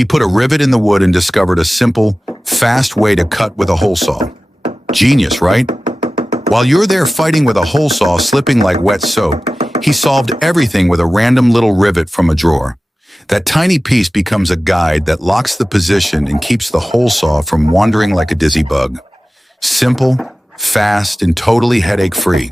He put a rivet in the wood and discovered a simple, fast way to cut with a hole saw. Genius, right? While you're there fighting with a hole saw slipping like wet soap, he solved everything with a random little rivet from a drawer. That tiny piece becomes a guide that locks the position and keeps the hole saw from wandering like a dizzy bug. Simple, fast, and totally headache-free.